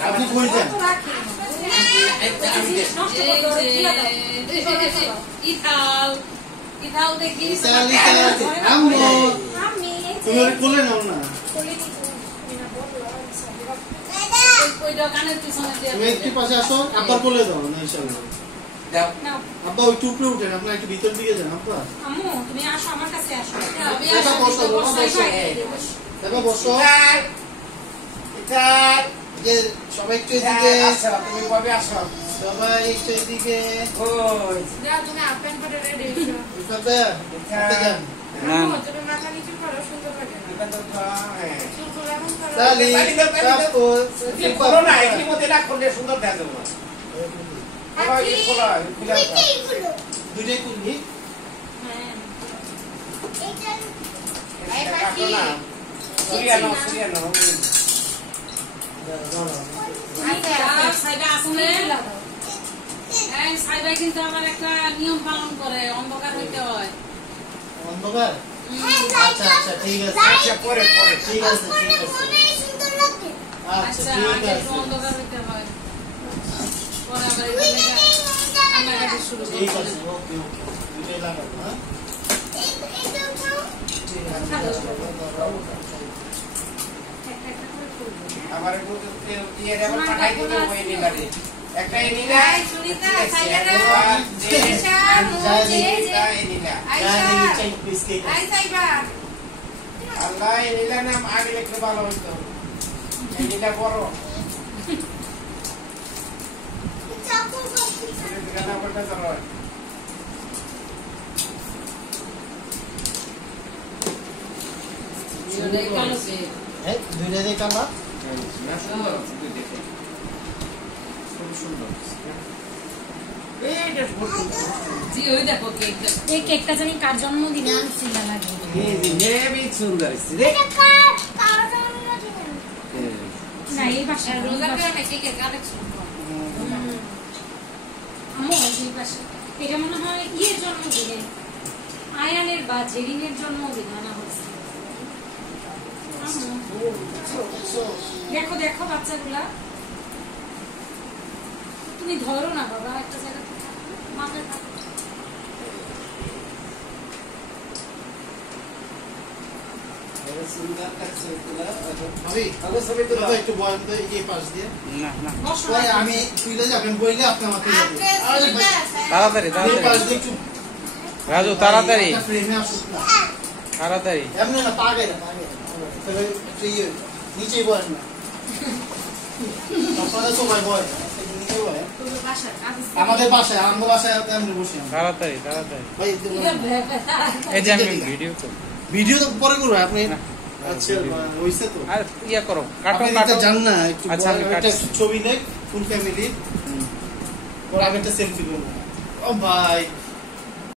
আপনি কই যান ইথাও দেখি আম্মু তুমি কোলে নাও না ওইটা কানের পিছনে দিয়ে তুমি একটু পাশে আসো আব্বার কোলে দাও না ইনশাআল্লাহ দাও নাও আব্বা ওই টুকরে উঠেন আপনি একটু ভিতর দিকে যান আব্বা আম্মু তুমি আসো আমার কাছে আসো আমি এটা বসো বসো এটা বসো এটা যে সবাই একটু এদিকে আসো তুমি কবে আসো সবাই একটু এদিকে ওই দাও তুমি আপেন করে রেডি হইছো ইফাতে আপনি যান আম্মু তুমি মাথা নিচু করো সুন্দর লাগে এটা তো হ্যাঁ চুলগুলো এমন করো তালি কাপু কি করো না একই মধ্যে না করলে সুন্দর দেখা যাবে আবার কি করো দুইটাই কুলি হ্যাঁ এটা কাটো না সুরিয়ানো সাইবা কিন্তু আমার একটা নিয়ম পালন করে অন্ধকার হইতে হয় অন্ধকার আচ্ছা আচ্ছা ঠিক আছে আচ্ছা পরে ঠিক আছে আচ্ছা ঠিক আছে অন্ধকার হইতে হয় পরে আবার কান্নাকাটি শুরু ঠিক করে আছে ওকে ওকে দুইটাই লাগাবো হ্যাঁ ঠিক আছে আমার বুঝতে দিয়ে আবার পাঠাই দিতে ওই নিলারে একটা এনিলা সুনিতা সাইরা আল্লাহ এনিলা নাম আগে লিখতে ভালো হতো এনিলা বড় চাকু করতে গানা বড়টা ধরো দুইটা দিয়ে কালা না সুন্দর দেখো খুব সুন্দর এইটা জি ওই দেখো কেক এই কেকটা জানি কার জন্মদিনে আনছিল লাগে এই যে নেবি সুন্দর রে এটা কার জন্মদিনে না এই পাশে রোজার কারণে কেকের কালেকশন আম্মু এই পাশে এটা মনে হয় ইয়ের জন্মদিনে আয়ানের বা জেরিনের জন্মদিন আনা হয়েছে দেখো দেখো বাচ্চাগুলা তুমি ধরো না বাবা একটা জায়গা মাথায় থাকো সুন্দর লাগছে তোলা ভাবি ভালো ছবি তোলা বাবা একটু বয়ান তো এই পাশ দিয়ে না না ভাই আমি তুইলে যাবেন বইলে আপনার মাথায় যাবে আরে ভাই তাড়াতাড়ি এই পাশ তাড়াতাড়ি দিয়ে একটু রাজু তাড়াতাড়ি একটা ফ্রেমে আসুক না তাড়াতাড়ি এমনি না পাগে না তবে একটু ইয়ে নিচেই বয়েন না আপনাদের সবাই বয় নিচে বয় তোদের বাসার কাজ আমাদের বাসায় এমনি বসে আমরা। তাড়াতাড়ি তাড়াতাড়ি ভাই এই যে আমি ভিডিও তো ভিডিও তো পরে করবো আপনি না। আচ্ছা হইছে তো আর ইয়া করো কাটো আপনি কাটো এটা জান না একটু আচ্ছা, আমি একটা কাটছি। ছবি নেই ফুল ফ্যামিলি ওর আমি একটা সেলফি করবো ও ভাই